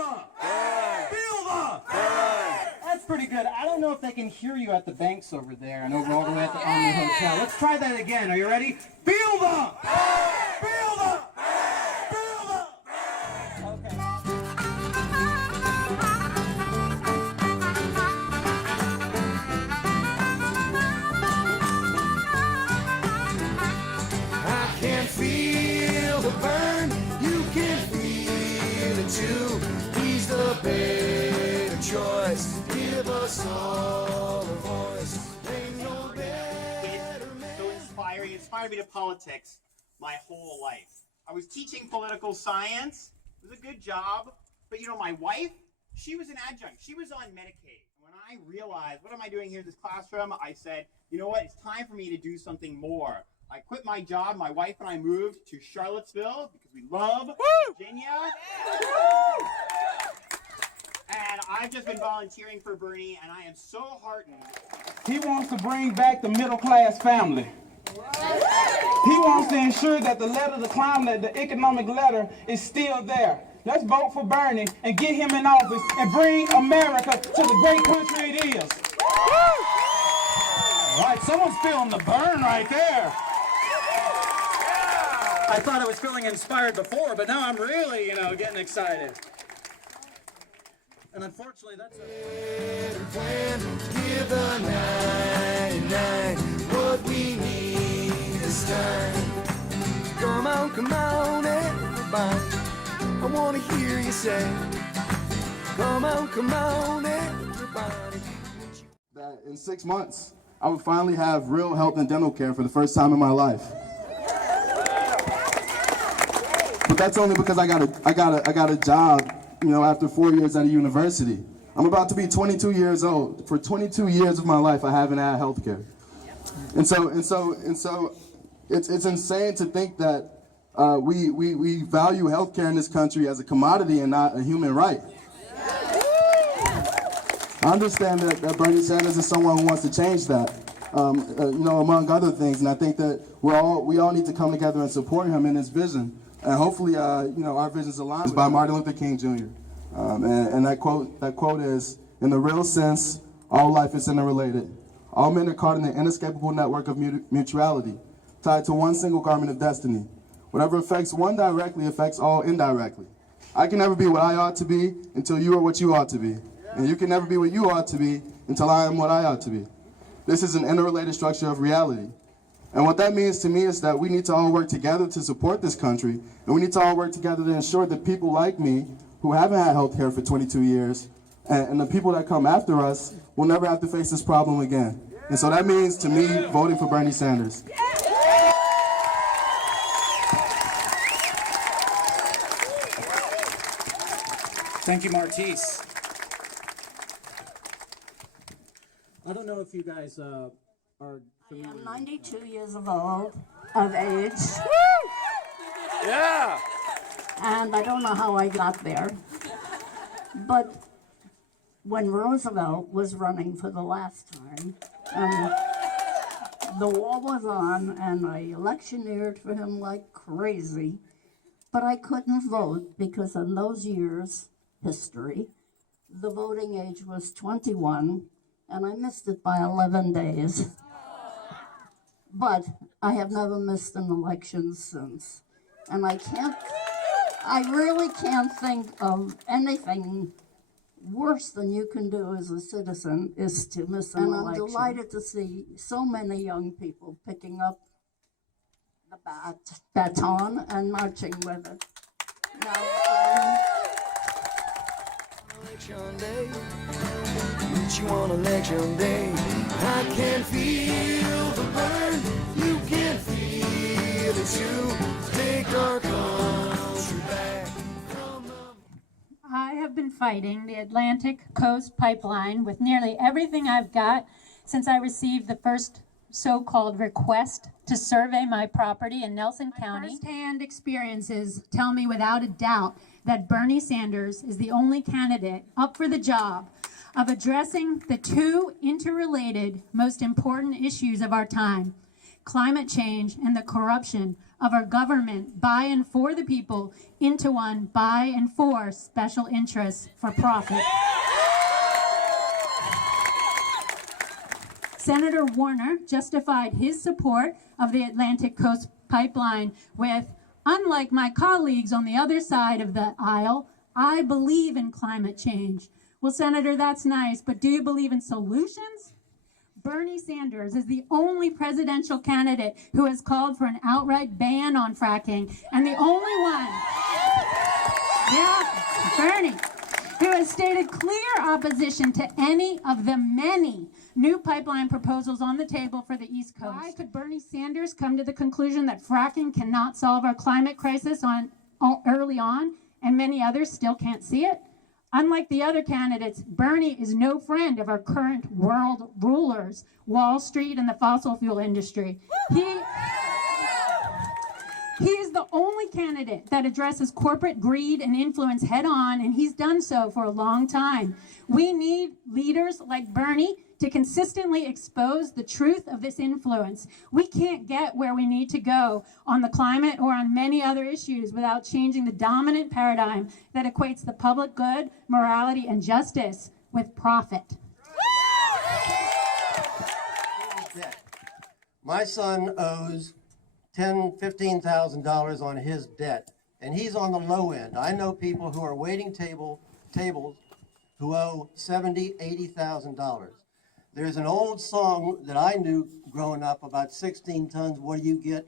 the burn. Feel the burn. That's pretty good. I don't know if they can hear you at the banks over there and over all the way at the Omni Hotel. Let's try that again. Are you ready? Feel the burn. Feel the burn. Feel the burn. Okay. I can feel the burn, you can feel it too. He's the better choice, give us all a voice. Ain't no better man. So inspiring, inspired me to politics my whole life. I was teaching political science, it was a good job, but you know, my wife, she was an adjunct, she was on Medicaid. When I realized, what am I doing here in this classroom, I said, you know what, it's time for me to do something more. I quit my job, my wife and I moved to Charlottesville because we love Virginia. And I've just been volunteering for Bernie and I am so heartened. He wants to bring back the middle-class family. He wants to ensure that the letter to climate, the economic letter, is still there. Let's vote for Bernie and get him in office and bring America to the great country it is. All right, someone's feeling the burn right there. I thought I was feeling inspired before, but now I'm really, getting excited. And unfortunately, that's Better plan, give the 99 what we need this time. Come on, everybody. I want to hear you say, come on, everybody. That in 6 months, I would finally have real health and dental care for the first time in my life. But that's only because I got a job, after 4 years at a university. I'm about to be 22 years old. For 22 years of my life, I haven't had health care. And so it's insane to think that we value health care in this country as a commodity and not a human right. I understand that Bernie Sanders is someone who wants to change that, among other things. And I think that we all need to come together and support him in his vision. And hopefully, our visions align. It's by Martin Luther King Jr. And that quote is, in the real sense, all life is interrelated. All men are caught in an inescapable network of mutuality, tied to one single garment of destiny. Whatever affects one directly affects all indirectly. I can never be what I ought to be until you are what you ought to be. And you can never be what you ought to be until I am what I ought to be. This is an interrelated structure of reality. And what that means to me is that we need to all work together to support this country, and we need to all work together to ensure that people like me, who haven't had health care for 22 years, and the people that come after us will never have to face this problem again. And so that means, to me, voting for Bernie Sanders. Thank you, Martise. I don't know if you guys are familiar. I'm 92 years of age. Yeah. And I don't know how I got there. But when Roosevelt was running for the last time, the war was on, and I electioneered for him like crazy. But I couldn't vote because in those years, history, the voting age was 21, and I missed it by 11 days. But I have never missed an election since. And I really can't think of anything worse than you can do as a citizen is to miss an election. And I'm delighted to see so many young people picking up the baton and marching with it. Now, Election day, meet you on election day. I can feel the burn, you can feel it too. Take our country back from the... I have been fighting the Atlantic Coast Pipeline with nearly everything I've got since I received the first so-called request to survey my property in Nelson County. First-hand experiences tell me without a doubt that Bernie Sanders is the only candidate up for the job of addressing the two interrelated, most important issues of our time, climate change and the corruption of our government by and for the people into one by and for special interests for profit. Senator Warner justified his support of the Atlantic Coast Pipeline with, unlike my colleagues on the other side of the aisle, I believe in climate change. Well, Senator, that's nice, but do you believe in solutions? Bernie Sanders is the only presidential candidate who has called for an outright ban on fracking, and the only one, yeah, Bernie, who has stated clear opposition to any of the many new pipeline proposals on the table for the East Coast. Why could Bernie Sanders come to the conclusion that fracking cannot solve our climate crisis early on, and many others still can't see it? Unlike the other candidates, Bernie is no friend of our current world rulers, Wall Street and the fossil fuel industry. He is the only candidate that addresses corporate greed and influence head on, and he's done so for a long time. We need leaders like Bernie to consistently expose the truth of this influence. We can't get where we need to go on the climate or on many other issues without changing the dominant paradigm that equates the public good, morality, and justice with profit. My son owes $15,000 on his debt, and he's on the low end. I know people who are waiting tables who owe $70,000, $80,000. There's an old song that I knew growing up about 16 tons, what do you get?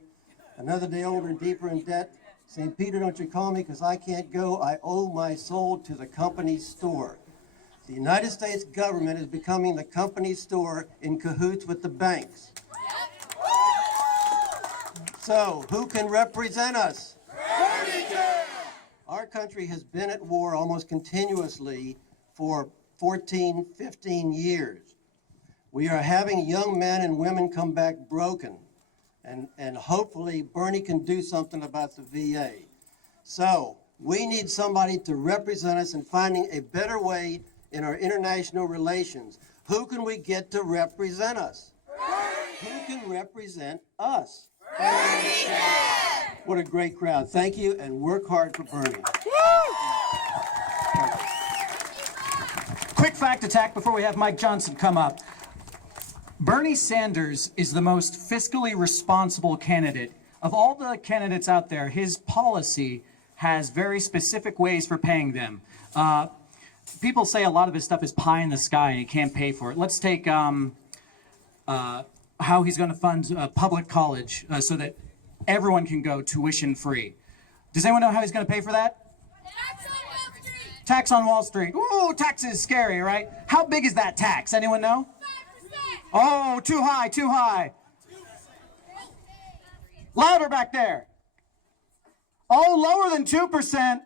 Another day older and deeper in debt. St. Peter, don't you call me because I can't go. I owe my soul to the company store. The United States government is becoming the company store in cahoots with the banks. So, who can represent us? Our country has been at war almost continuously for 14, 15 years. We are having young men and women come back broken, and hopefully Bernie can do something about the VA. So we need somebody to represent us in finding a better way in our international relations. Who can we get to represent us? Bernie! Who can represent us? Bernie! What a great crowd. Thank you, and work hard for Bernie. Quick fact attack before we have Mike Johnson come up. Bernie Sanders is the most fiscally responsible candidate. Of all the candidates out there, his policy has very specific ways for paying them. People say a lot of his stuff is pie in the sky and he can't pay for it. Let's take how he's going to fund public college so that everyone can go tuition free. Does anyone know how he's going to pay for that? Tax on Wall Street. Ooh, tax is scary, right? How big is that tax? Anyone know? 5%. Oh, too high, too high. 2%. Louder back there. Oh, lower than 2%. 1%.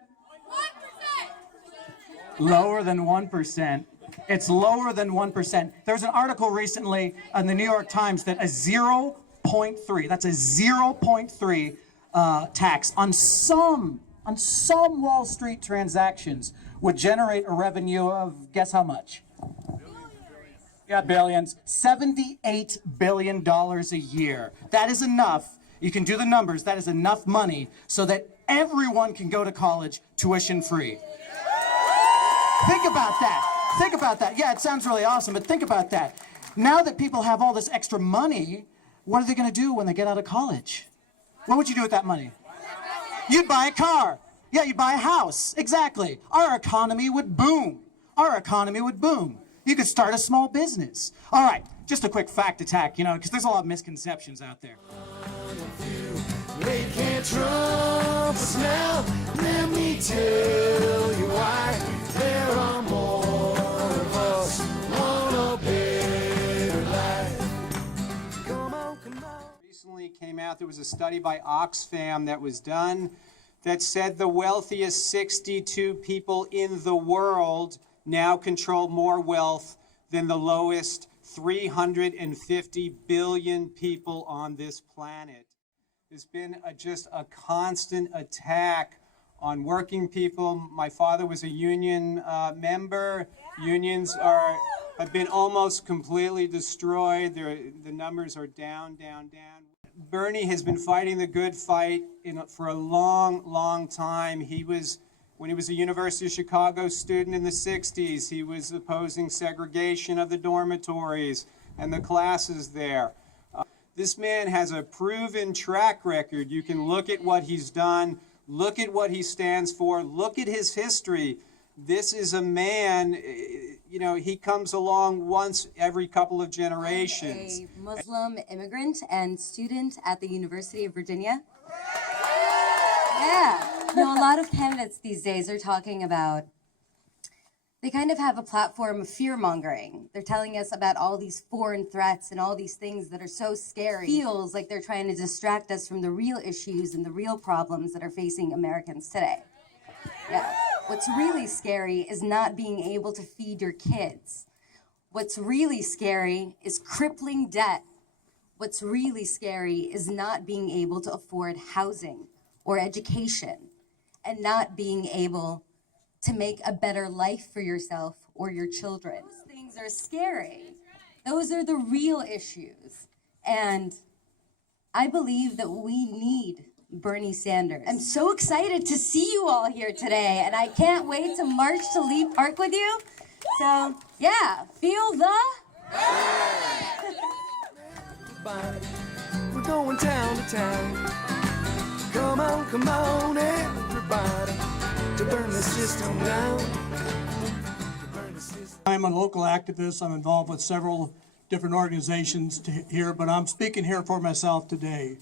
Lower than 1%. It's lower than 1%. There's an article recently in the New York Times that a 0.3, that's a 0.3 tax on some Wall Street transactions would generate a revenue of, guess how much? Yeah, billions. $78 billion a year. That is enough. You can do the numbers. That is enough money so that everyone can go to college tuition free. Think about that. Think about that. Yeah, it sounds really awesome, but think about that. Now that people have all this extra money, what are they going to do when they get out of college? What would you do with that money? You'd buy a car. Yeah, you'd buy a house. Exactly. Our economy would boom. Our economy would boom. You could start a small business. All right, just a quick fact attack, because there's a lot of misconceptions out there. They can't trump us now. Let me tell you why. There are more of us want a better life. Come on, come on. Recently came out, there was a study by Oxfam that was done that said the wealthiest 62 people in the world now control more wealth than the lowest 350 billion people on this planet. There's been just a constant attack on working people. My father was a union member. Unions have been almost completely destroyed. The numbers are down, down, down. Bernie has been fighting the good fight for a long, long time. When he was a University of Chicago student in the 60s, he was opposing segregation of the dormitories and the classes there. This man has a proven track record. You can look at what he's done, look at what he stands for, look at his history. This is a man, he comes along once every couple of generations. A Muslim immigrant and student at the University of Virginia. Yeah. A lot of candidates these days are talking about, they kind of have a platform of fear-mongering. They're telling us about all these foreign threats and all these things that are so scary. It feels like they're trying to distract us from the real issues and the real problems that are facing Americans today. Yeah. What's really scary is not being able to feed your kids. What's really scary is crippling debt. What's really scary is not being able to afford housing or education and not being able to make a better life for yourself or your children. Those things are scary. Those are the real issues. And I believe that we need Bernie Sanders. I'm so excited to see you all here today, and I can't wait to march to Lee Park with you. So, yeah, feel the... We're going town to town. Come on, everybody, to burn the system down. I'm a local activist. I'm involved with several different organizations here, but I'm speaking here for myself today.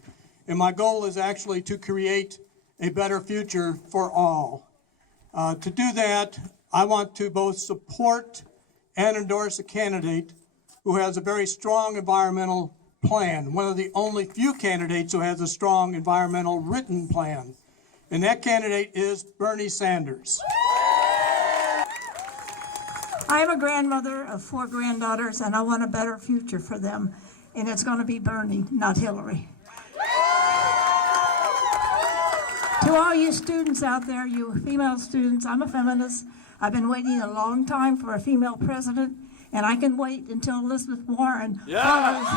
And my goal is actually to create a better future for all. To do that, I want to both support and endorse a candidate who has a very strong environmental plan, one of the only few candidates who has a strong environmental written plan. And that candidate is Bernie Sanders. I'm a grandmother of 4 granddaughters, and I want a better future for them. And it's going to be Bernie, not Hillary. To all you students out there, you female students, I'm a feminist. I've been waiting a long time for a female president, and I can wait until Elizabeth Warren follows.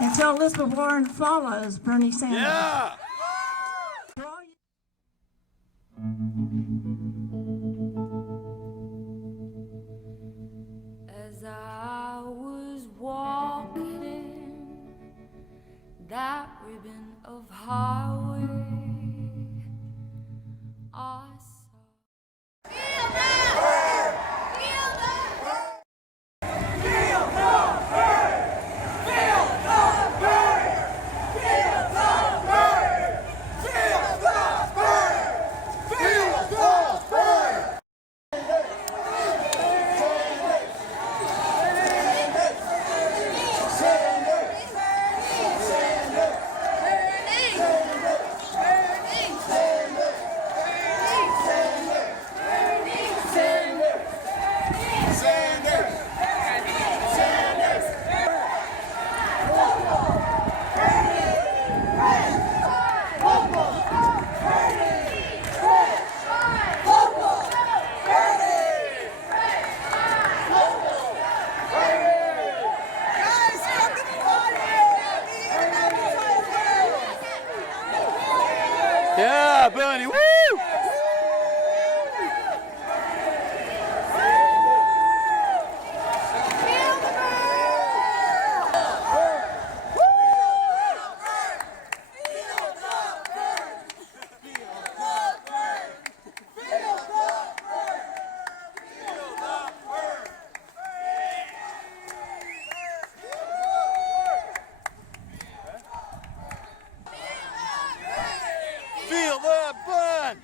Until Elizabeth Warren follows Bernie Sanders. Yeah. As I was walking that ribbon of highway, I saw. Feel that burn! Feel that burn! Feel the burn! Feel the burn! Feel the burn! Feel the burn! Feel the burn! Yeah, Bernie, woo! Feel the burn!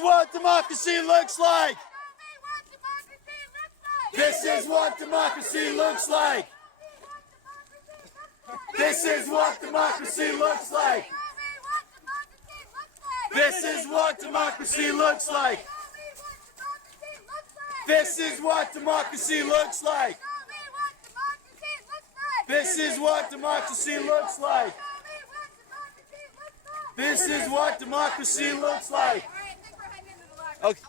what democracy looks like. This is what democracy looks like. This is what democracy looks like. This is what democracy looks like. This is what democracy looks like. This is what democracy looks like. This is what democracy looks like. Okay.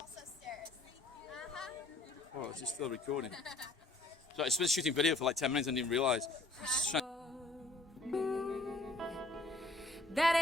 Oh, it's just still recording. So it's been shooting video for like 10 minutes and didn't realise. That